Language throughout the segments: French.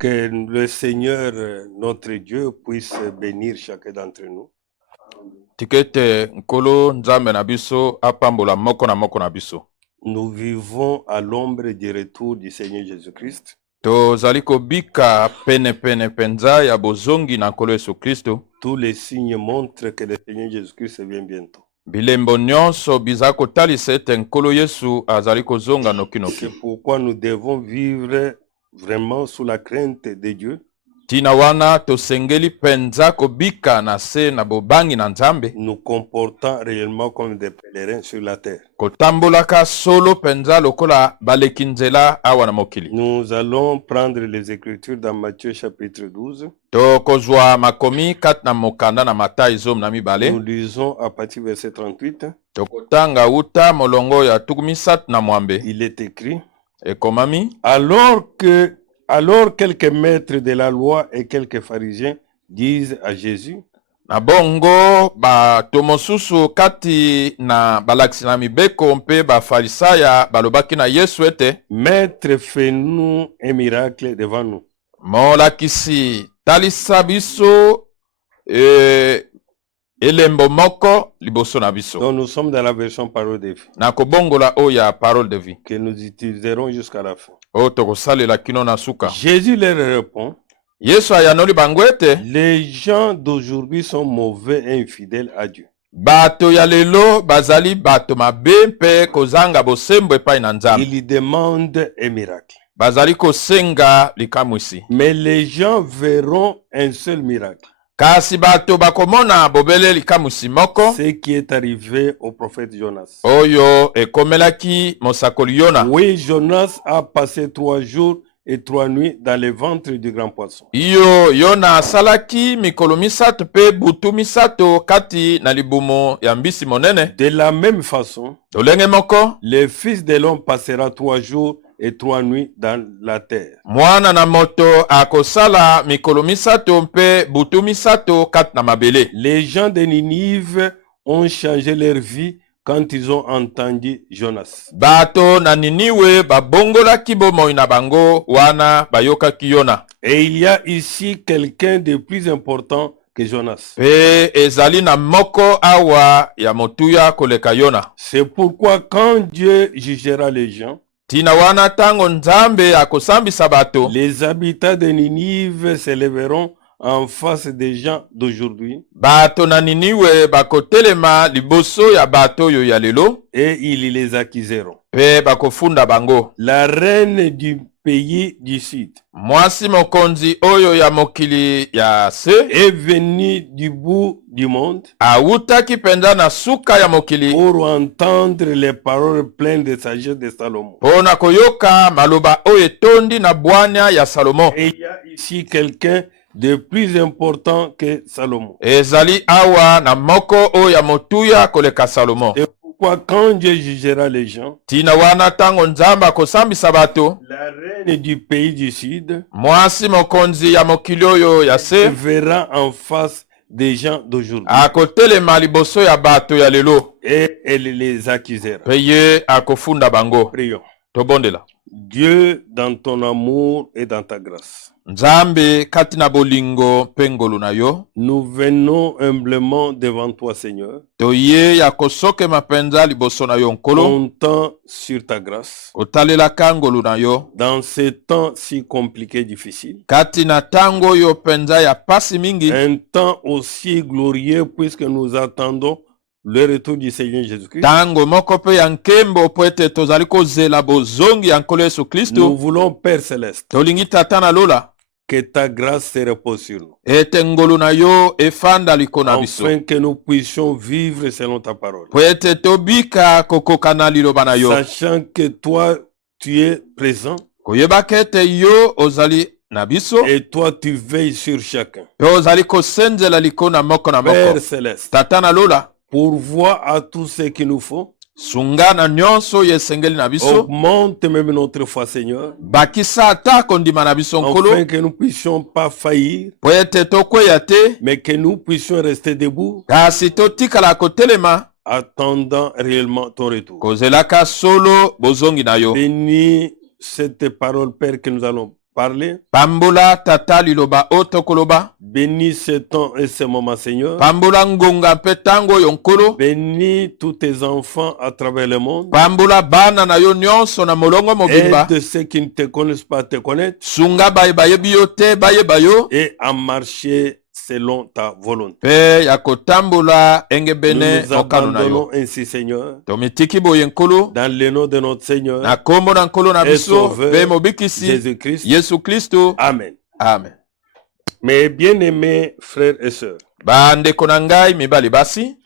Que le Seigneur, notre Dieu, puisse bénir chacun d'entre nous. Tikete nkolo nzambe na biso apambola moko na moko na biso. Nous vivons à l'ombre du retour du Seigneur Jésus-Christ. Tozali kobika pene penza ya bozongi na nkolo Yesu Kristo. Tous les signes montrent que le Seigneur Jésus-Christ vient bientôt. Bilembo nyonso biza kotalisa ete nkolo Yesu azali kozonga nokinoki. C'est pourquoi nous devons vivre vraiment sous la crainte de Dieu. Tina wana tosengeli penza kobika na se na bobangi na nzambe. Nous comportant réellement comme des pèlerins sur la terre. Kotambolaka solo penza lokola balekinzela awa na mokili. Nous allons prendre les Écritures dans Matthieu chapitre 12. Tokozwa makomi kat na mokanda na Matayi zom na mibale. Nous lisons à partir du verset 38. Tokotanga uta molongo ya tukumisat na mwambe. Il est écrit: Ekomami. Alors quelques maîtres de la loi et quelques pharisiens disent à Jésus: Na bongo ba tomosusu kati na balaksi na mibeko mpe ba farisaya balobaki na Yesu ete: Maître, fais-nous un miracle devant nous. Molakisi talisa biso elembo moko liboso na biso. Donc nous sommes dans la version parole de vie, Na kobongola oya parole de vie que nous utiliserons jusqu'à la fin. o tokosalela kino na suka. Jésus leur répond: Yesu ayanoli bango ete les gens d'aujourd'hui sont mauvais et infidèles à Dieu. bato ya lelo bazali bato mabe mpe kozanga bosembo epai na nzambe. Ils demandent un miracle. Bazali kosenga likamwisi. Mais les gens verront un seul miracle. Kasi bato bakomona bobele likamwisi moko. Ce qui est arrivé au prophète Jonas. Oyo ekomelaki mosakoli Yona. Oui, Jonas a passé 3 jours et 3 nuits dans le ventre du grand poisson. Iyo Yona asalaki mikolo misato pe butu misato kati na libumu ya mbisi monene. De la même façon, Olenge moko, le Fils de l'homme passera 3 jours et 3 nuits dans la terre. mwana na moto akosala mikolo misato mpe butu misato kati na mabele. Les gens de Ninive ont changé leur vie quand ils ont entendu Jonas. Bato na Niniwe babongolaki bomoi na bango wana bayokaki Yona. Et il y a ici quelqu'un de plus important que Jonas. Pe ezali na moko awa ya motuya koleka Yona. C'est pourquoi quand Dieu jugera les gens, Tina wana tango nzambe akosambisa bato, les habitants de Ninive s'élèveront en face des gens d'aujourd'hui bato na Niniwe bakotelema liboso ya bato yo ya lelo et ils les accuseront. pe bakofunda bango. La reine du pays du sud Mwasi mokonzi oyo ya mokili ya se est venue du bout du monde awutaki penza na suka ya mokili pour entendre les paroles pleines de sagesse de Salomon. pona koyoka maloba oyo etondi na bwanya ya Salomo. Et il y a ici quelqu'un de plus important que Salomon. Ezali awa na moko oyo ya motuya koleka Salomo. Et pourquoi quand Dieu jugera les gens, Tina wana tango nzambe akosambisa bato, la reine du pays du sud mwasi mokonzi ya mokili oyo ya se verra en face des gens d'aujourd'hui akotelema liboso ya bato ya lelo et elle les accusera. pe ye akofunda bango. Prions. Tobondela. Dieu, dans ton amour et dans ta grâce, Nzambe kati na bolingo mpe ngolu na yo, nous venons humblement devant toi, Seigneur, toye ya kosokema penza liboso na yo nkolo, comptant sur ta grâce kotalelaka ngolu na yo dans ces temps si compliqués, difficiles. kati na tango oyo penza ya pasi mingi, Un temps aussi glorieux puisque nous attendons le retour du Seigneur Jésus-Christ. tango moko pe ya nkembo po ete tozali kozela bozongi ya nkolo Yesu Nous Kristo. voulons, Père Céleste, Tolingi tata na lola que ta grâce se repose sur nous, ete ngolu na yo efanda liko na biso, afin que nous puissions vivre selon ta parole, po ete tobika kokoka na liloba na yo, sachant que toi, tu es présent koyebaka ete yo ozali na biso et toi, tu veilles sur chacun. pe ozali kosenzela liko na moko na Père moko. Céleste, Tata na lola pourvois à tout ce qu'il nous faut, sunga na nyonso oyo esengeli na biso, augmente même notre foi, Seigneur, bakisa ata kondima na biso nkolo, afin que nous puissions pas faillir, po ete tokweya te mais que nous puissions rester debout, kasi totikala kotelema attendant réellement ton retour. kozelaka solo bozongi na yo. Bénis cette parole, Père, que nous allons parler. Pambola tata liloba oto koloba. Bénis ce temps et ce moment, Seigneur. Pambola ngonga mpe tango yonkolo. Bénis tous tes enfants à travers le monde. Pambola bana na yo nyonso na molongo mobimba. Aide ceux qui ne te connaissent pas à te connaître. Sunga bayebi yo te bayo. Et à marcher selon ta volonté. Pe ya kotambola enge bene Nous okano na yo. abandonnons ainsi, Seigneur, Tomitiki boye nkolo. dans le nom de notre Seigneur, Na kombo na nkolo na et biso. sauveur Pe mobikisi. Jésus-Christ. Yesu Kristo. Amen. Amen. Mes bien-aimés frères et sœurs, Bandeko na ngai mibali basi.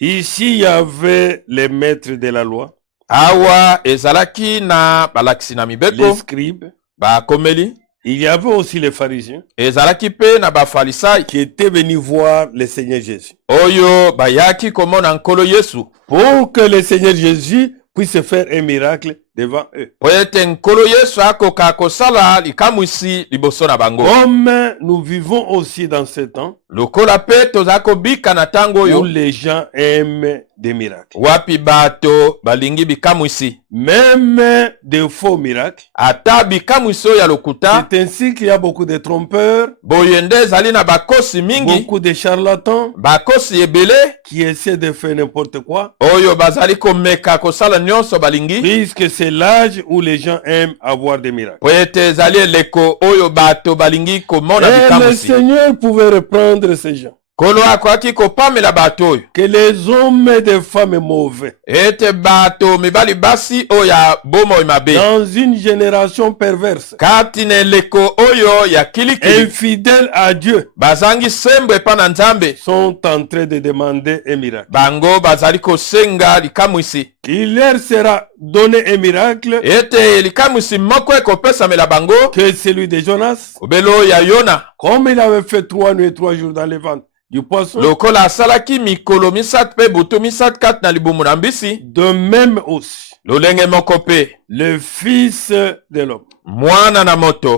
ici il y avait les maîtres de la loi, Awa ezalaki na balakisi na les mibeko. scribes. Bakomeli. Il y avait aussi les pharisiens Ezalaki pe na bafalisai. qui étaient venus voir le Seigneur Jésus. Oyo bayaki komona nkolo Yesu. Pour que le Seigneur Jésus puisse faire un miracle devant eux. Po ete nkolo Yesu akoka kosala likamwisi liboso na bango. Comme nous vivons aussi dans ce temps Lokola pe toza kobika na tango où oyo. les gens aiment des miracles. Wapi bato balingi bikamwisi. Même des faux miracles. Ata bikamwisi oyo ya lokuta. C'est ainsi qu'il y a beaucoup de trompeurs, Boyende ezali na bakosi mingi. beaucoup de charlatans Bakosi ebele. qui essaient de faire n'importe quoi, Oyo bazali komeka kosala nyonso balingi. puisque c'est l'âge où les gens aiment avoir des miracles. Po ete ezali eleko oyo bato balingi komona Et le bikamwisi. Seigneur pouvait reprendre ces gens. Kolo akoki kopamela bato oyo. Que les hommes et des femmes mauvais, Ete bato mibali basi oyo ya bomoi mabe. dans une génération perverse, Kati na eleko oyo ya kilikili. infidèles à Dieu, Bazangi sembo epa na nzambe. sont en train de demander un miracle. Bango bazali kosenga likamwisi. Il leur sera donné un miracle Ete likamwisi moko ekopesamela bango. que celui de Jonas, Obelo ya Yona. comme il avait fait 3 nuits et 3 jours dans les ventres du poisson. Lokola asalaki mikolo misatu pe butu misatu kati na libumu na mbisi. De même aussi, Lolenge moko pe. le Fils de l'homme Mwana na moto.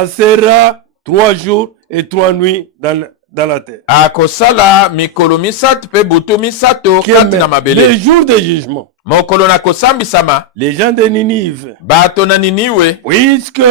passera 3 jours et 3 nuits dans la terre. Akosala mikolo misatu pe butu misato kati na mabele. Les jours de jugement, Mokolo na kosambisama. les gens de Ninive, Bato na Niniwe. puisque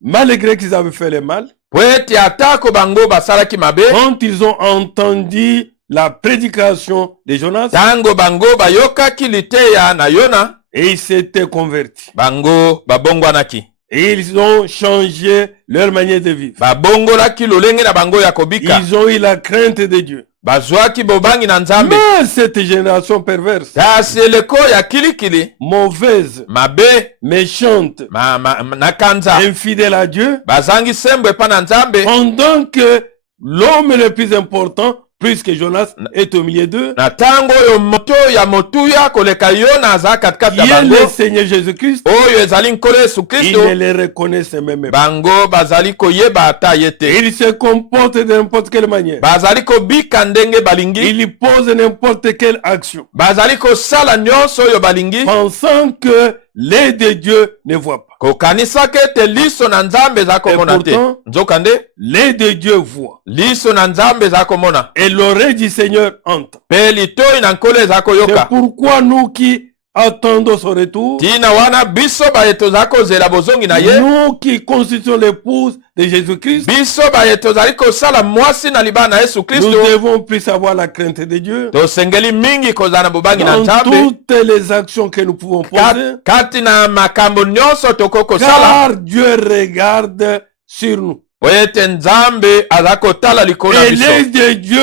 malgré qu'ils avaient fait le mal, Po ete atako bango basalaki mabe. quand ils ont entendu la prédication de Jonas, Tango bango bayokaki liteya na Yona. et ils s'étaient convertis. Bango babongwanaki. Et ils ont changé leur manière de vivre. Babongolaki lolenge na bango ya kobika. Ils ont eu la crainte de Dieu. Bazwaki bobangi na nzambe. Mais cette génération perverse, Kasi eleko ya kilikili. mauvaise, Mabe. méchante, Na kanza. infidèle à Dieu, Bazangi sembo epa na nzambe. pendant que l'homme le plus important, puisque Jonas est au milieu d'eux, Na tango oyo moto ya motuya koleka Yona aza katikati qui ya est bango. le Seigneur Jésus-Christ, Oyo ezali nkolo Yesu ils Kristo. ne les reconnaissent même pas. Bango bazali koyeba ata ye te. Ils se comportent de n'importe quelle manière. Bazali kobika ndenge balingi. Ils posent n'importe quelle action, Bazali kosala nyonso oyo balingi. pensant que l'œil de Dieu ne voit pas. Kokanisaka ete liso na nzambe eza komona te. pourtant, Nzokande L'œil de Dieu voit. liso na nzambe eza komona. Et l'oreille du Seigneur entend. Pe litoi na nkolo eza C'est koyoka. pourquoi nous qui attendons son retour, Tina wana biso baye tozali kozela bozongi na ye. nous qui constituons l'épouse de Jésus-Christ, Biso baye tozali kosala mwasi na libana na Yesu nous Kristo. devons plus avoir la crainte de Dieu Tosengeli mingi kozala na bobangi na dans nzambe. toutes les actions que nous pouvons poser, Kati na makambo nyonso toko kosala. car Dieu regarde sur nous. Po ete nzambe aza kotala likolo na Et biso. l'œil de Dieu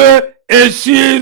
est sur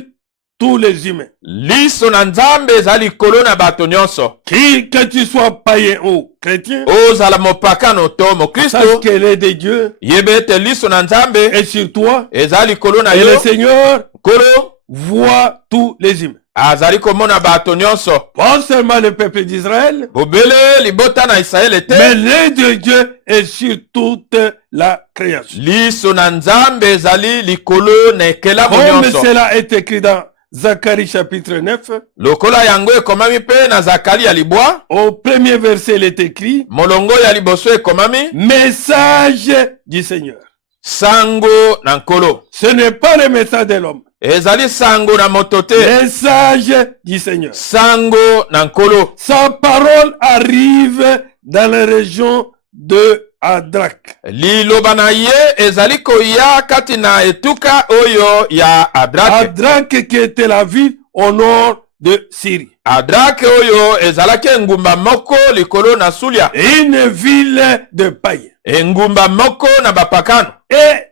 tous les humains. Liso na nzambe eza likolo na bato nyonso. Que tu sois païen ou chrétien, Ozala mopakano to sache mokristo. que l'œil de Dieu Yebe ete liso na nzambe est sur toi. eza likolo na Et le yo. Seigneur Nkolo voit tous les humains. azali komona bato nyonso. Pas seulement le peuple d'Israël, Bobele libota na Israele te. mais l'œil de Dieu est sur toute la création. Liso na nzambe ezali likolo na ekelamu Comme nyonso. cela est écrit dans Zacharie chapitre 9, Lokola yango ekomami pe na Zakari ya libwa. au premier verset il est écrit, Molongo ya liboso ekomami. message du Seigneur. Sango na nkolo. Ce n'est pas le message de l'homme, Ezali sango na moto te. message du Seigneur. Sango na nkolo. Sa parole arrive dans la région de Adrak. liloba na ye ezali koya kati na etuka oyo ya Adrake. Adrak qui était la ville au nord de Syrie. Adrake oyo ezalaki engumba moko likolo na Sulia. Une ville de païens. Engumba moko na bapakano. Et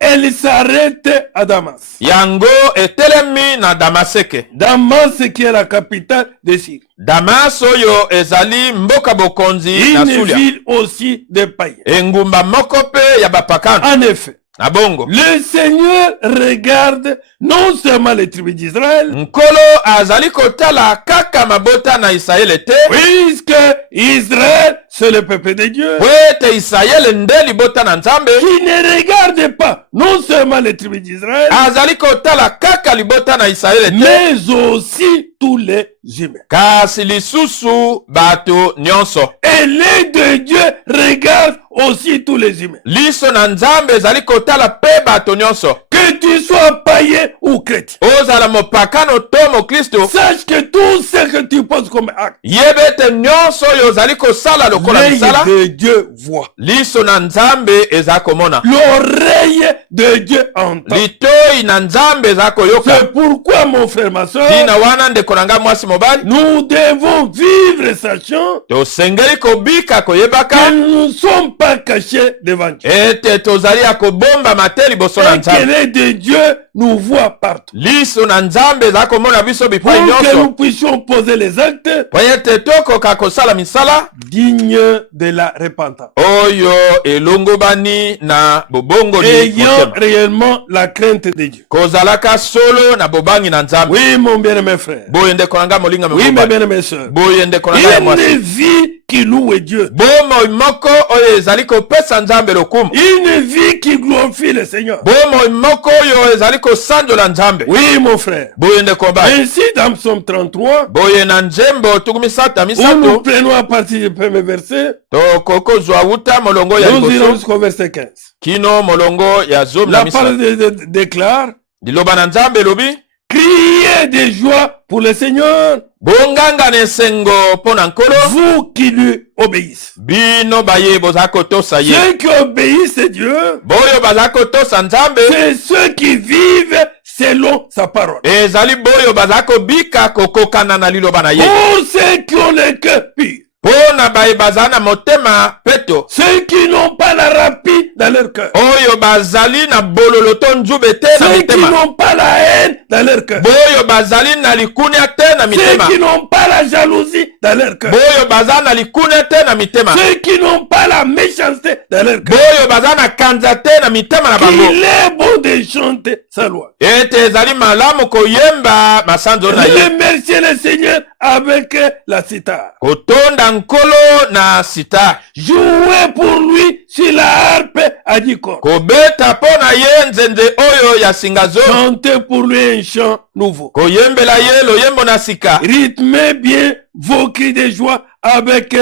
elle s'arrête à Damas. Yango etelemi na Damaseke. Damas qui est la capitale de Syrie. Damas oyo ezali mboka bokonzi na Une Sulia. ville aussi de païens. Engumba moko pe ya bapakano. En effet, Na bongo. le Seigneur regarde non seulement les tribus d'Israël, Nkolo azali kotala kaka mabota na Israele te. puisque Israël, c'est le peuple de Dieu, Wete Israele nde libota na Nzambe. qui ne regarde pas non seulement les tribus d'Israël, Azali kotala kaka libota na Israele te. mais aussi tous les humains. Kasi lisusu bato nyonso. Et l'œil de Dieu regarde aussi tous les humains. Liso na Nzambe ezali kotala pe bato nyonso. Que tu sois païen ou chrétien, Ozala mopakano to mokristo. sache que tout ce que tu poses comme acte, Yebe ete nyonso oyo ozali kosala lokola l'œil misala. de Dieu voit. Liso na Nzambe eza komona. L'oreille de Dieu entend. Litoi na Nzambe eza koyoka. C'est pourquoi, mon frère, ma soeur, Tina wana ndeko na ngai mwasi mobali. nous devons vivre sachant Tosengeli kobika que koyebaka nous ne sommes pas cachés devant Dieu. ete tozali ya kobomba mate liboso na Et que Nzambe. l'œil de Dieu nous voit partout. Liso na Nzambe eza komona biso Pour bipai que nous nyonso. puissions poser les actes Po ete tokoka kosala misala dignes de la repentance. oyo elongobani na bobongoli Ayant motema. réellement la crainte de Dieu. Kozalaka solo na bobangi na Nzambe. Oui, mon bien-aimé frère. Boye ndeko na ngai molinga Oui, mes mobali. bien-aimés sœurs. Boye ndeko na ngai ya Une mwasi. vie qui loue Dieu. Bomoi moko oyo ezali kopesa Nzambe lokumu. Une vie qui glorifie le Seigneur. Bomoi moko oyo ezali kosanjola Nzambe. Oui, mon frère. Boye ndeko mobali. Ainsi, dans Psaume 33, Boye na nzembo tuku misata où nous misato prenons à partir du premier verset, tokokozwa wuta molongo ya nous irons liboso jusqu'au verset 15. kino molongo ya zomi na La misato. parole déclare, Liloba na Nzambe elobi criez de joie pour le Seigneur, bonganga na esengo mpo na nkolo vous qui lui obéissez. bino baye boza kotosa ye. Ceux qui obéissent à Dieu, Boyo baza kotosa Nzambe c'est ceux qui vivent selon sa parole. ezali boyo baza kobika kokokana na liloba na ye. Pour ceux qui ont le cœur pur, Mpo na baye baza na motema peto ceux qui n'ont pas la rapide dans leur cœur, oyo bazali na bololo to nzube te na ceux qui mitema. n'ont pas la haine dans leur cœur, Boyo bazali na likunia te na ceux mitema. qui n'ont pas la jalousie dans leur cœur, Boyo baza na likunia te na mitema. ceux qui n'ont pas la méchanceté dans leur cœur. Boyo baza na kanza te na mitema na bango. Il est bon de chanter sa loi. Ete ezali malamu koyemba masanzo na ye. Remerciez le Seigneur avec la sitar. Kotonda nkolo na sita. Jouez pour lui sur la harpe à 10 cordes. Kobeta mpo na ye nzenze oyo ya singazo. Chantez pour lui un chant nouveau. Koyembela ye loyembo na sika. Rythmez bien vos cris de joie avec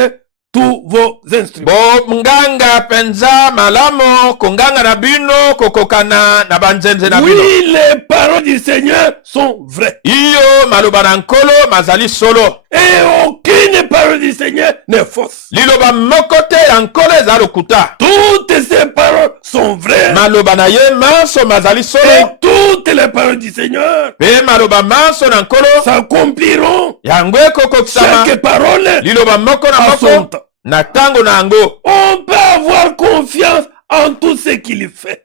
tous vos instruments. Nganga penza malamo konganga na bino kokokana na banzenze na bino. Oui, les paroles du Seigneur sont vraies. Iyo maloba na nkolo mazali solo. Et aucune parole du Seigneur n'est fausse. Liloba moko te ya nkolo eza lokuta. Toutes ces paroles sont vraies. Maloba na ye manso mazali Et solo. toutes les paroles du Seigneur Pe maloba manso na nkolo s'accompliront. yango ekokokisama. Chaque parole Liloba moko na à son moko temps. na tango na yango. On peut avoir confiance en tout ce qu'il fait.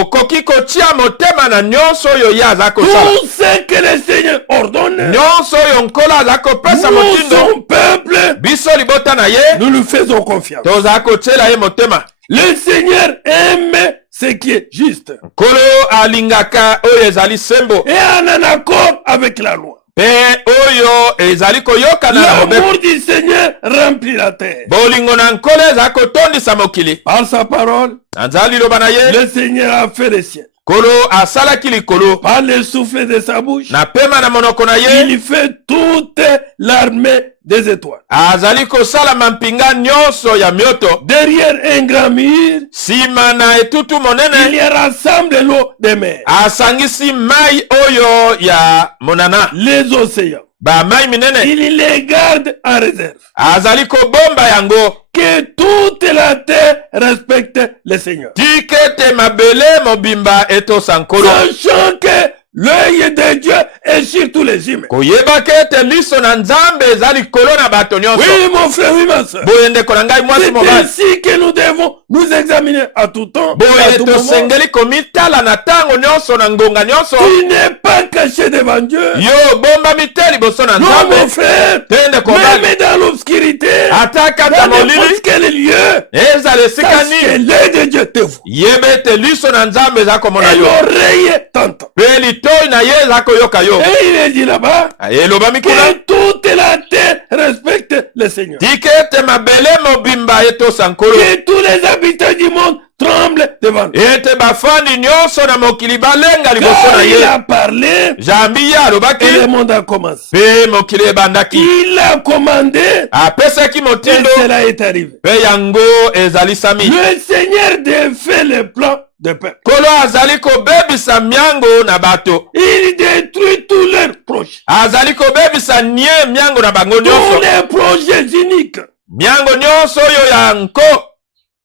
Okoki kotia motema na nyonso oyo ye aza kosala. Tout ce que le Seigneur ordonne, Nyonso oyo nkolo aza kopesa nous, motindo. son peuple, Biso libota na ye nous lui faisons confiance. toza kotiela ye motema. Le Seigneur aime ce qui est juste Nkolo alingaka oyo ezali sembo. et en accord avec la loi. Pe oyo ezali koyokana na mobeko. L'amour du Seigneur remplit la terre. Bolingo na nkolo eza kotondisa mokili. Par sa parole, Na nzali liloba na ye le Seigneur a fait le ciel. nkolo asalaki likolo. Par le souffle de sa bouche, Na pema na monoko na ye il fait toute l'armée des étoiles. azali kosala mampinga nyonso ya mioto. Derrière un grand mur, Sima na etutu il monene y rassemble l'eau des mers, asangisi mai oyo ya monana. les océans, bamai minene il les garde en réserve. azali kobomba yango Que toute la terre respecte le Seigneur. tika ete mabele mobimba etosa nkolo Sachant que l'œil de Dieu est sur tous les humains. koyebaka ete liso na nzambe eza likolo na bato nyonso. Oui, mon frère, oui, ma soeur. boye ndeko na ngai mwasi C'est mobali ainsi que nous devons nous examiner à tout temps, à boye tout moment. tosengeli komitala na ntango nyonso na ngonga nyonso Tu n'es pas caché devant Dieu. yo bombami te liboso na Non, nzambe mon frère. te ndeko mobali Même dans l'obscurité, ata kata dans molili n'importe quel lieu, ezala esika sache que nini l'œil de Dieu te voit. yeba ete liso na nzambe eza komona Et yo l'oreille t'entend. mpe litoi na ye eza koyoka yo Et il est dit là-bas elobami kuna que toute la terre respecte le Seigneur. tika ete mabele mobimba etosa nkolo Que tous les habitants du monde tremblent devant lui. ete bafandi nyonso na mokili balenga liboso Car na il ye a parlé jambi ye alobaki et le monde a commencé. mpe mokili ebandaki Il a commandé apesaki et motindo cela est arrivé. mpe yango ezalisami Le Seigneur défait le plan de peuple. nkolo azali kobebisa miango na bato Il détruit tous leurs projets. azali kobebisa nie miango na bango Tous nyonso les projets uniques. miango nyonso oyo ya nko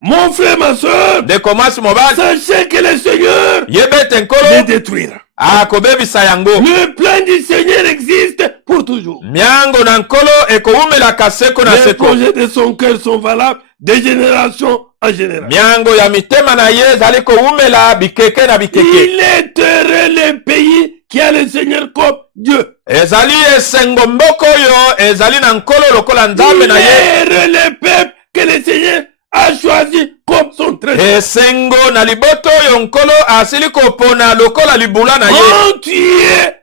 Mon frère, ma soeur, ndeko mwasi mobali sachez que le Seigneur yeba ete les nkolo détruira. akobebisa yango Le plan du Seigneur existe pour toujours. miango na nkolo ekowumelaka seko na Les seko projets de son cœur sont valables de génération en génération. miango ya mitema na ye ezali kowumela bikeke na bikeke Il est heureux le pays qui a le Seigneur comme Dieu. ezali esengo mboka oyo ezali na nkolo lokola nzambe Il na ye est heureux le peuple que le Seigneur a choisi comme son trésor. esengo na liboto oyo nkolo asili kopona lokola libula na ye Quand tu es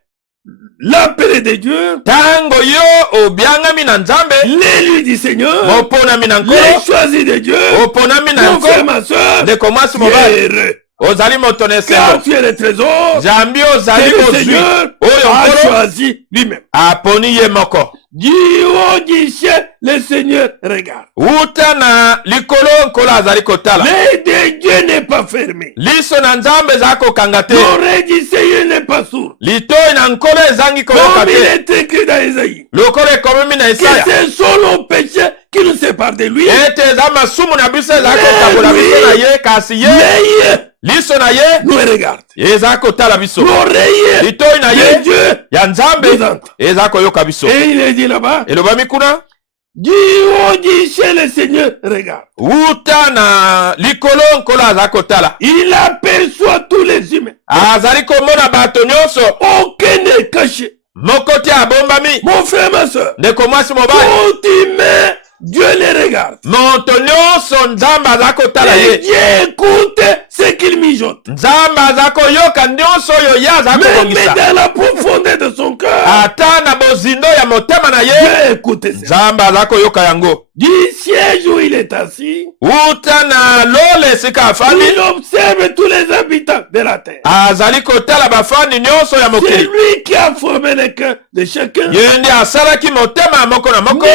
l'appelé de Dieu, ntango yo obiangami na nzambe l'élu du Seigneur, moponami na les nkolo choisis de Dieu, oponami na mon frère, nkolo ma soeur, ndeko mwasi tu mobali es heureux. ozali moto na Car esengo tu es le trésor jambi ozali que le kozwi Seigneur oyo a nkolo choisi lui-même. aponi ye moko Du haut du ciel, le Seigneur regarde. wuta na likolo nkolo azali kotala L'œil de Dieu n'est pas fermé. liso na nzambe eza kokanga te L'oreille du Seigneur n'est pas sourde. litoi na nkolo ezangi koyoka Comme il te est écrit dans Isaïe, lokolo ekomemi na que esaya c'est son nos péchés qui nous séparent de lui. ete eza masumu na biso eza kokabola biso na ye kasi ye L'œil liso na ye nous regarde. eza kotala biso L'oreille litoi na de ye Dieu ya nzambe nous entend. eza koyoka biso Et il est dit là-bas, elobami kuna du haut du ciel, le Seigneur regarde. wuta na likolo nkolo aza kotala Il aperçoit tous les humains. azali komona bato nyonso Aucun n'est caché. moko te abombami Mon frère, ma soeur, ndeko mwasi mobali tout humain, Dieu les regarde. moto nyonso nzambe aza kotala Et ye Dieu écoute ce qu'il mijote. nzambe aza koyoka nyonso oyo ye aza Même kobongisa dans la profondeur de son cœur, ata na bozindo ya motema na ye Dieu écoute ça. nzambe aza koyoka yango Du siège où il est assis, wuta na lole esika afandi il observe tous les habitants de la terre. azali kotala bafandi nyonso ya C'est mokili lui qui a formé le cœur de chacun. ye nde asalaki motema ya moko na moko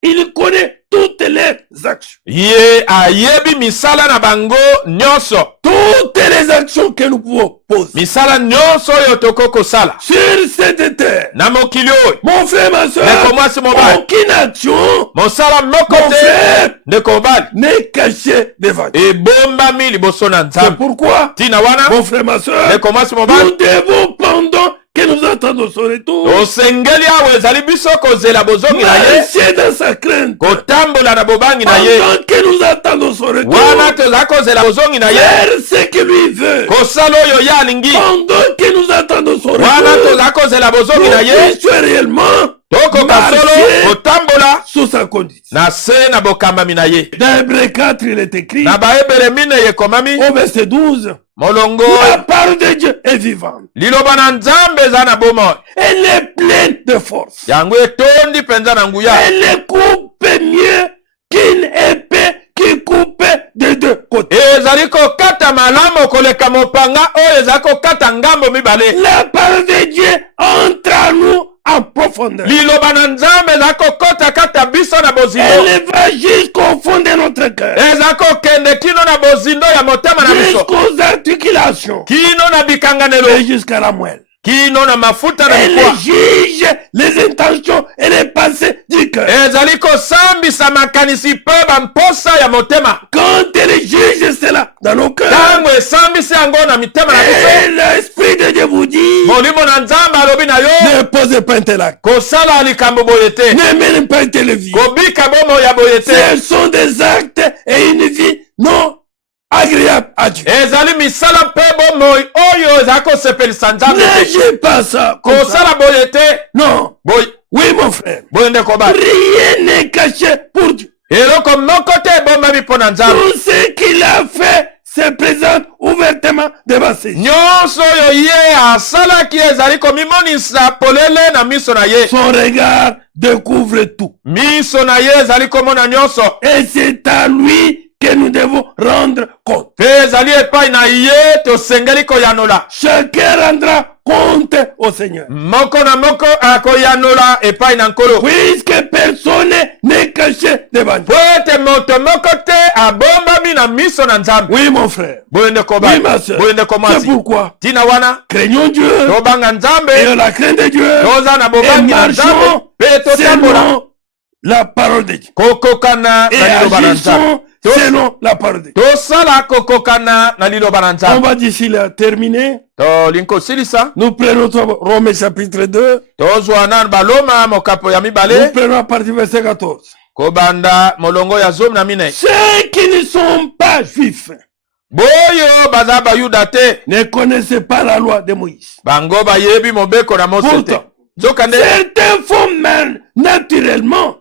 Il connaît toutes les actions. ye ayebi misala na bango nyonso Toutes les actions que nous pouvons poser misala nyonso oyo tokoki kosala sur cette terre. na mokili oyo Mon frère, ma soeur, ndeko mwasi mobali aucune action, mosala moko mon te frère, ndeko mobali n'est cachée devant Dieu. ebombami liboso na C'est nzambe pourquoi, ntina wana mon frère, ma soeur, ndeko mwasi nous mobali devons, pendant que nous attendons son retour, osengeli awa ezali biso kozela bozongi na ye marcher dans sa crainte. kotambola na bobangi na ye Pendant que nous attendons son retour, wana toza kozela bozongi na ye faire ce que lui veut. kosala oyo ye alingi Pendant que nous attendons son wana retour, toza kozela bozongi na nous ye puissions réellement tokoka solo marcher kotambola sous sa conduite. na se na bokambami na ye Dans Hébreux 4, il est écrit, na baebele mine ekomami au verset 12, molongo la parole de Dieu est vivante. liloba na nzambe eza na bomoi Elle est pleine de force. yango etondi mpenza na nguya Elle coupe mieux qu'une épée qui coupe de deux côtés. ezali kokata malamu koleka mopanga oyo ezali kokata ngambo mibale La parole de Dieu entre à nous en profondeur. liloba na nzambe eza kokota kata biso na bozindo Elle va jusqu'au fond de notre cœur. eza kokende kino na bozindo ya motema na biso Jusqu'aux articulations. kino na bikanganelo Et jusqu'à la moelle. kino na mafuta na Elle mikwa juge les intentions et les pensées du cœur. ezali kosambisa makanisi mpe bamposa ya motema Quand elle juge cela dans nos cœurs, ntango esambisi yango na mitema na et biso l'Esprit de Dieu vous dit, molimo na nzambe alobi na yo ne posez pas un tel acte, kosala likambo boye te ne menez pas une telle vie. kobika bomo ya boye te Ce sont des actes et une vie non agréable à Dieu. ezali misala mpe bomoi oyo ezali kosepelisa nzambe te N'agis pas ça comme ça. kosala boye te Non. boye Oui, mon frère. boye ndeko bana Rien n'est caché pour Dieu. eloko moko te ebombami mpo na nzambe Tout ce qu'il a fait se présente ouvertement devant ses yeux. nyonso oyo ye asalaki ezali komimonisa polele na miso na ye Son regard découvre tout. miso na ye ezali komona nyonso Et c'est à lui que nous devons rendre compte. mpe ezali epai na ye tosengeli koyanola Chacun rendra compte au Seigneur. moko na moko akoyanola epai na nkolo Puisque personne n'est caché devant po Dieu. ete moto moko te abombami na miso na nzambe Oui, mon frère. boye ndeko Oui, bana ma soeur. boye ndeko C'est mwasi pourquoi ntina wana craignons Dieu tobanga nzambe et la crainte de Dieu toza na et bobangi na nzambe marchons mpe totambola selon la parole de Dieu. kokokana Et na liloba na nzambe agissons selon la parole de Dieu. tosala kokokana na liloba na On nzambe va d'ici là terminer. tolingi kosilisa Nous prenons Romains chapitre 2. tozwa nanu baloma mokapo ya Nous mibale prenons à partir du verset 14. kobanda molongo ya zomi na minei Ceux qui ne sont pas juifs boyo baza bayuda te ne connaissent pas la loi de Moïse. bango bayebi mobeko na mose te Pourtant, nzoka nde certains font mal naturellement.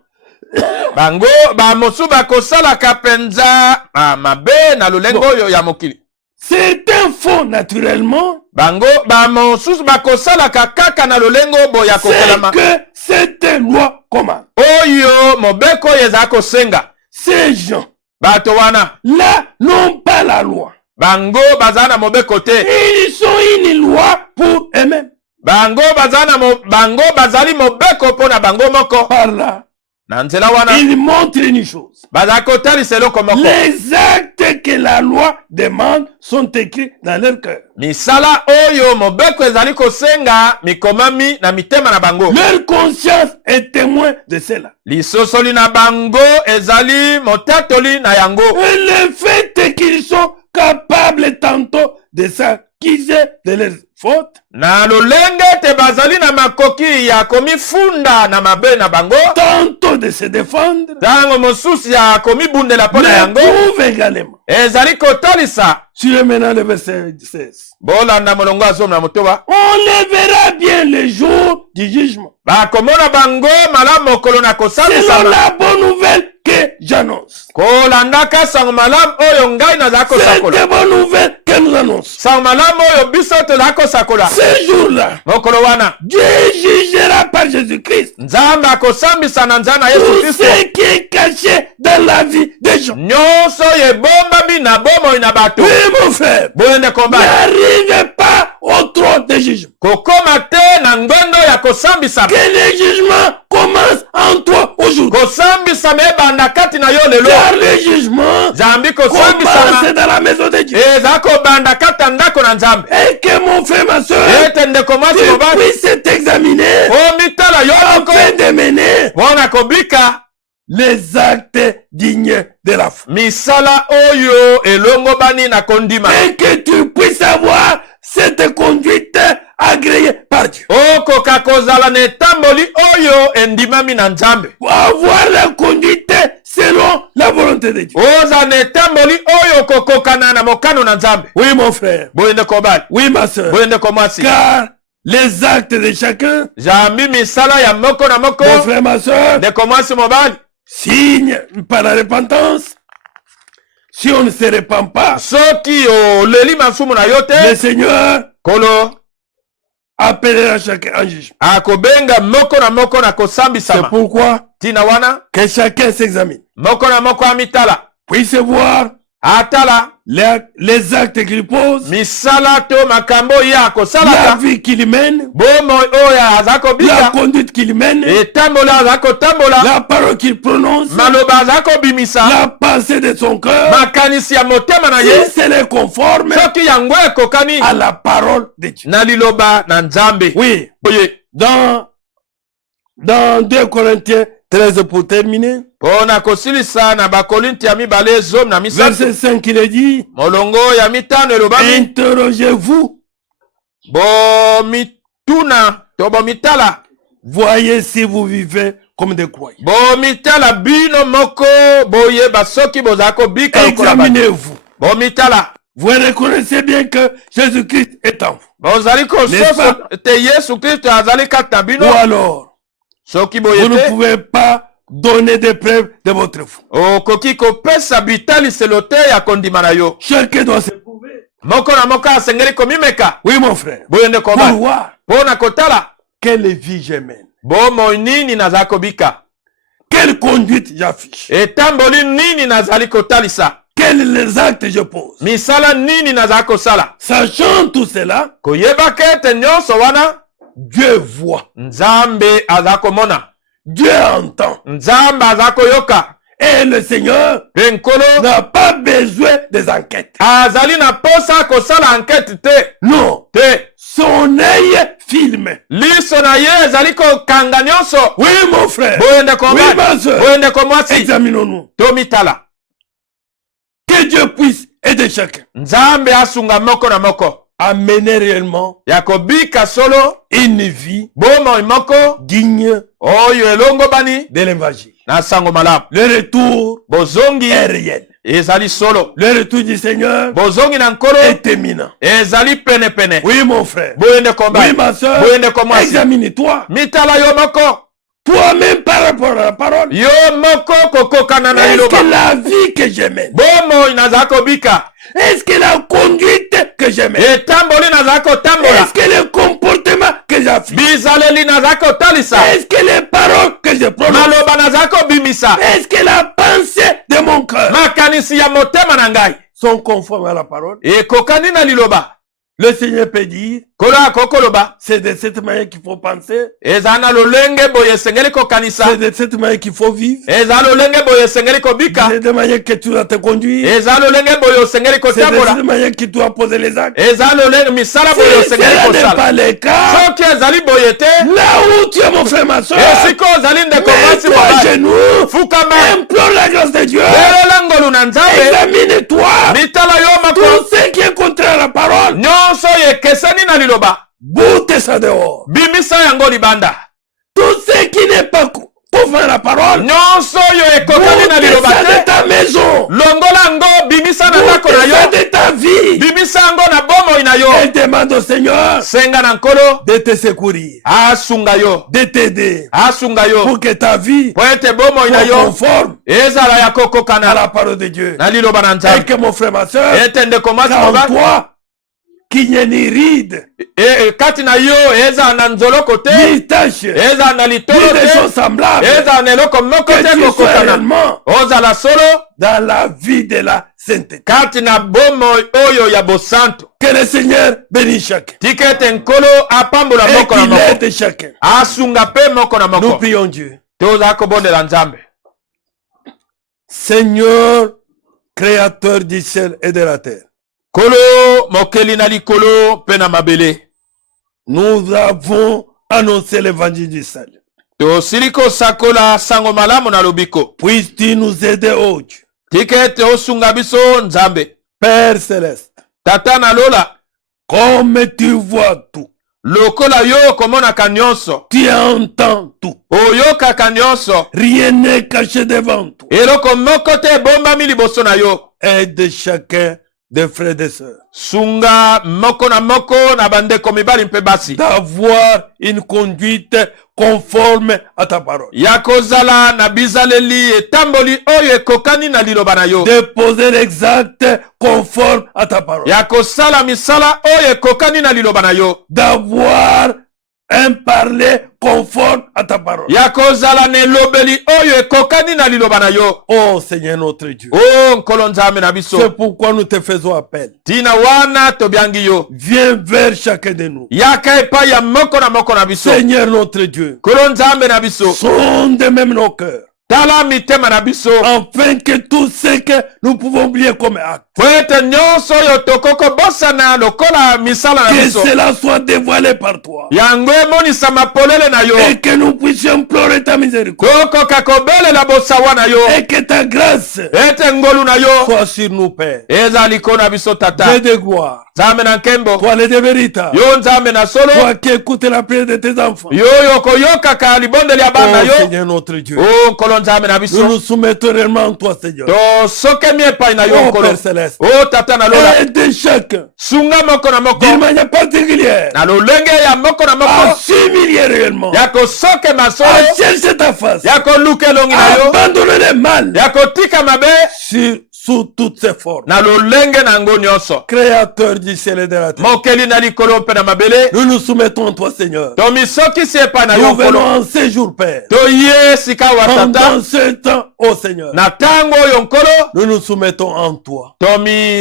bango bamosusu bakosalaka mpenza mabe na lolenge oyo ya mokili Certains font naturellement bango bamosusu bakosalaka kaka na lolenge oyo boya ce kokelama que cette loi commande. oyo mobeko oyo ezala kosenga Ces gens bato wana là n'ont pas la loi. bango bazala na mobeko te Ils sont une loi pour eux-mêmes. bango bango bazali mobeko mpo na bango moko Par là, na nzela wana ils montrent une chose. bazala kotalisa eloko moko Les actes que la loi demande sont écrits dans leur cœur. misala oyo mobeko ezali kosenga mikomami na mitema na bango Leur conscience est témoin de cela. lisosoli na bango ezali motatoli na yango Et le fait qu'ils sont capables tantôt de s'accuser de leurs fautes, na lolenge ete bazali na makoki ya komifunda na mabe na bango tantôt de se défendre, ntango mosusu ya komibundela mpo na mais yango prouvent également. ezali kotalisa Suivez maintenant le verset 16. bolanda molongo ya zomi na motoba On les verra bien le jour du jugement. bakomona bango malamu mokolo na Selon kosambisama la bonne nouvelle que j'annonce. kolandaka sango malamu oyo ngai nazala kosakola Cette bonne nouvelle que nous annonçons. sango malamu oyo biso tozala kosakola Ce jour-là, mokolo wana Dieu jugera par Jésus-Christ nzambe akosambisa na nzala na yesu tout kristo ce qui est caché dans la vie des gens. nyonso oyo ebombami na bomoi na bato Oui, mon frère, boye ndeko mbala n'arrivez pas au trône de jugement. kokoma te na ngondo ya kosambisama Que le jugement commence en toi aujourd'hui. kosambisama ebanda kati na yo lelo Car le jugement zambi commence kosambisama dans la maison de Dieu. eza kobanda kati ya ndako na nzambe Et que mon frère, ma soeur, ete ndeko mwasi tu mobali puisses t'examiner omitala yo moko afin de mener mpona kobika les actes dignes de la foi. misala oyo elongobani na kondima Et que tu puisses avoir cette conduite agréée par Dieu. okoka kozala na etamboli oyo endimami na nzambe Pour avoir la conduite selon la volonté de Dieu. ozala na etamboli oyo kokokana na mokano na nzambe Oui, mon frère. boye ndeko mobali Oui, ma soeur. boye ndeko mwasi Car les actes de chacun, zambi misala ya moko na moko mon frère, ma soeur, ndeko mwasi mobali signe par la repentance. Si on ne se répand pas, soki oleli masumu na yo le te Seigneur kolo appellera chacun en jugement. akobenga moko na moko na C'est kosambisama pourquoi tina wana que chacun s'examine, moko na moko amitala puisse voir atala les actes qu'il pose, misala to makambo ya la kosalaka vie qu'il mène, bomo oyo aza la kobika conduite qu'il mène, etambola aza kotambola la parole qu'il prononce, maloba aza kobimisa la pensée de son cœur, makanisi ya motema na si ye c'est est conforme soki yango ekokani à la parole de Dieu. na liloba na nzambe Oui, oye dans 2 Corinthiens 13 pour terminer, mpo na kosilisa na bakorinti ya mibale zomi na misato verset 5 il est dit, molongo ya mitano elobami interrogez-vous, bomituna to bomitala voyez si vous vivez comme des croyants. bomitala bino moko boyeba soki bozala kobika lokola bato Examinez-vous. bomitala Vous reconnaissez bien que Jésus-Christ est en vous. bozali kososo te yesu kristo azali kati na Ou bino alors, soki vous boye ne te pouvez pas donner des preuves de votre foi. okoki kopesa bitaliselo te ya kondima na yo Chacun doit se prouver. moko na moko asengeli komimeka Oui, mon frère. boye nde Pour koba voir mpo na kotala quelle vie je mène. bomoi nini nazali kobika Quelle conduite j'affiche. etamboli nini nazali kotalisa Quels les actes je pose. misala nini nazali kosala Sachant tout cela, koyebaka ete nyonso wana Dieu voit. nzambe aza komona Dieu entend. nzambe aza koyoka Et le Seigneur mpe nkolo n'a pas besoin des enquêtes. azali na posa kosala ankete te Non. te Son œil filme. liso na ye ezali kokanga nyonso Oui, mon frère. boye ndeko Oui, mobali ma soeur. boye ndeko mwasi Examinons-nous. tomitala Que Dieu puisse aider chacun nzambe asunga moko na moko à mener réellement ya kobika solo une vie bomoi moko digne oyo elongobani de l'évangile. na sango malamu Le retour bozongi est réel. ezali solo Le retour du Seigneur bozongi na nkolo est éminent. ezali penepene Oui, mon frère. boye ndeko Oui, mobali ma soeur. boye ndeko mwasi Examine-toi. mitala yo moko Toi-même par rapport à la parole. yo moko kokokana na Est-ce liloba que la vie que je mène, bomoi nazala kobika est-ce que la conduite que je mène, etamboli nazala kotambola est-ce que le comportement que j'affiche, bizaleli nazala kotalisa est-ce que les paroles que je prononce, maloba nazala kobimisa est-ce que la pensée de mon cœur makanisi ya motema na ngai sont conformes à la parole? ekokani na liloba Le Seigneur peut dire, kolo akokoloba c'est de cette manière qu'il faut penser, ezala na lolenge boye esengeli kokanisa c'est de cette manière qu'il faut vivre, ezala lolenge boye esengeli kobika c'est de cette manière que tu dois te conduire, ezala lolenge boye osengeli c'est de kotambola cette manière que tu dois poser les actes. ezala lolenge misala boye Si osengeli cela n'est kosala pas le cas, soki ezali boye te là où tu es mon frère, ma soeur, esika ozali ndeko mwasi mets-toi à mobali genoux, fukama implore la grâce de Dieu, elela ngolu na nzambe examine-toi, mitala yo moko tout ce qui est contraire à la parole, nyonso oyo ekesani na liloba boute ça dehors. bimisa yango libanda Tout ce qui n'est pas conforme à la parole, nyonso oyo ekokani na boute liloba ça de te ta maison, longola yango bimisa na ndako boute na ça yo de ta vie, bimisa yango na bomoi na yo et demande au Seigneur senga na nkolo de te secourir, asunga yo de t'aider, asunga yo pour que ta vie po ete bomoi na soit yo conforme ezala ya à kokokana la parole de Dieu. na liloba na Et nzambe que mon frère, ma soeur, ete ndeko mwasi en mobali toi, qu'il n'y ait ni ride, kati na yo ezala na nzoloko te ni tache, ezala na ni litolo de te choses semblables, ezala na eloko moko que te tu sois kokokana réellement ozala solo dans la vie de la sainteté. kati na bomoi oyo ya bosanto Que le Seigneur bénisse chacun tika ete nkolo apambola et moko na qu'il moko aide chacun. asunga mpe moko na Nous moko prions Dieu. tozala kobondela nzambe Seigneur, créateur du ciel et de la terre, kolo mokeli na likolo mpe na mabele nous avons annoncé l'évangile du salut. tosili kosakola sango malamu na lobiko Puisses-tu nous aider, ô Dieu, tika ete osunga biso nzambe Père céleste, tata na lola comme tu vois tout, lokola yo okomonaka nyonso tu entends tout, oyokaka nyonso rien n'est caché devant toi. eloko moko te ebombami liboso na yo Aide chacun des frères et des sœurs sunga moko na moko na bandeko mibali mpe basi d'avoir une conduite conforme à ta parole, ya kozala na bizaleli etamboli oyo ekokani na liloba na yo de poser les actes conformes à ta parole, ya kosala misala oyo ekokani na liloba na yo d'avoir un parler conforme à ta parole. ya kozala na elobeli oyo ekokani na liloba na yo. Oh Seigneur notre Dieu. O nkolo nzambe na biso. C'est pourquoi nous te faisons appel. Tina wana tobiangi yo. Viens vers chacun de nous. Yaka epai ya moko na biso. Seigneur notre Dieu. Nkolo nzambe na biso. Sonde même nos cœurs. Tala mitema na biso. Afin que tout ce que nous pouvons oublier comme acte. Fwete nyonso yo tokoko bosana lokola misala na Que biso. cela soit dévoilé par toi. Yango emonisa mapolele na yo. Et que nous puissions implorer ta miséricorde. Tokoka kobelela bosawa na yo. Et que ta grâce Ete ngolu na yo. soit sur nous, Père. Eza liko na biso tata. Dieu de gloire. Nzambe na nkembo. Toi le de vérité. Yo nzambe na solo. Toi qui écoutes la prière de tes enfants. Yo koyokaka libondeli ya bana Oh yo. Seigneur notre Dieu. O nkolo nzambe na biso. Nous nous soumettons réellement en toi, Seigneur. To soke mi epai na yo Oh nkolo. Père Céleste. O tata na lola. Aide chacun Sunga moko na moko. d'une manière particulière Na lolenge ya moko na à moko. s'humilier réellement. Ya kosoke masolo. À chercher ta face. Ya koluka elongi na yo. Abandonner le mal Ya kotika mabe. sous toutes ses formes. Na lolenge na ngo nyonso. Créateur du ciel et de la terre. Mokeli na likolo mpe na mabele. Nous nous soumettons à toi, Seigneur. Tomisokisi epai na yo Nous venons nkolo. en séjour, Père. Toye sika wa tata. Pendant ce temps, oh Seigneur, Na tango oyo nkolo. nous nous soumettons en toi.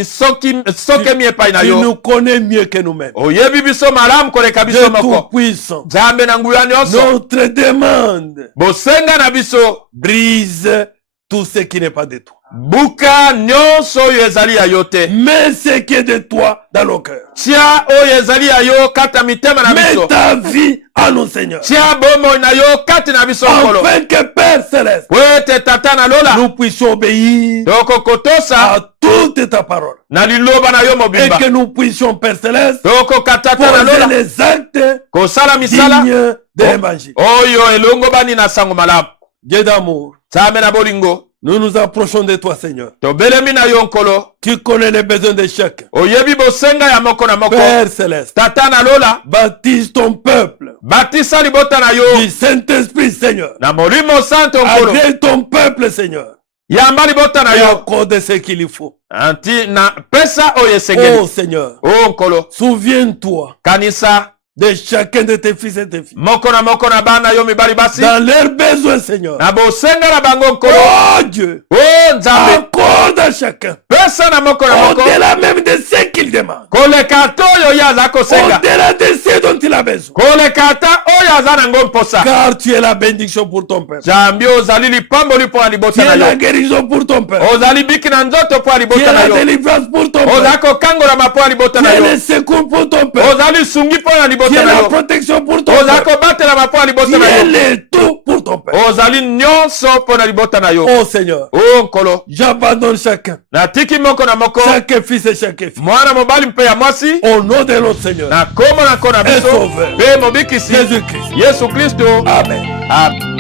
Soke mi epai na Tu yo. nous connais mieux que nous-mêmes. Oyebi biso malamu koleka biso Dieu moko. tout-puissant, Nzambe na nguya nyonso. notre demande Bosenga na biso. brise tout ce qui n'est pas de toi. Buka nyonso oyo ezali ya yo te. Mets ce qui est de toi dans nos cœurs. Tia oyo ezali ya yo kata mitema na Mets biso. ta vie à nous, Seigneur. Tia bomoi na yo kati na biso nkolo. Afin que Père Céleste, Po ete tata na lola. nous puissions obéir Tokokotosa à toute ta parole. na liloba na yo Et mobimba. que nous puissions, Père Céleste, Tokokatata na poser lola. les actes Kosala misala. dignes de l'évangile. Oyo elongo bani na sango malamu. Dieu d'amour, Nzambe na bolingo. nous nous approchons de toi, Seigneur. Tobelemi na yo nkolo. Tu connais les besoins de chacun. Oyebi bosenga ya moko na moko. Père Céleste, Tata na lola. baptise ton peuple Batisa libota na yo. du Saint-Esprit, Seigneur. Na molimo santo nkolo. Agrée ton peuple, Seigneur. Yamba libota na Et yo. accorde ce qu'il lui faut. Anti na pesa oyo esengeli. Oh Seigneur, O nkolo. souviens-toi Kanisa. de chacun de tes fils et tes filles. Moko na bana yo mibali basi. Dans leurs besoins, Seigneur. Na bosenga na bango nkolo. Oh Dieu, O nzambe. accorde à chacun. Pesa na moko. Au-delà même de ce qu'il demande. Koleka ata oyo ya aza kosenga. Au-delà de ce dont il a besoin. Koleka ata oyo aza nango mposa. Car tu es la bénédiction pour ton peuple. Jambi ozali lipamboli mpo na Tu libota es na la yo. guérison pour ton peuple. Ozali biki na nzoto mpo na Tu es libota na la yo. délivrance pour ton Ozali peuple. kokangolama mpo na libota Tu na es yo. le secours pour ton peuple. Ozali sungi mpo na Tu libota es na la yo. protection pour ton Ozali peuple. kobatelama mpo na Tu libota na es yo. le tout pour ton peuple. Ozali nyonso mpo na libota na yo. Oh Seigneur, O nkolo. j'abandonne chacun, Natiki moko na moko. chaque fils et chaque fille. Mwana mobali mpe ya mwasi. Au nom de notre Seigneur, Na kombo na ko na biso. Et sauveur. Mpe mobikisi. Jésus-Christ. Yesu Kristo. Amen. Amen.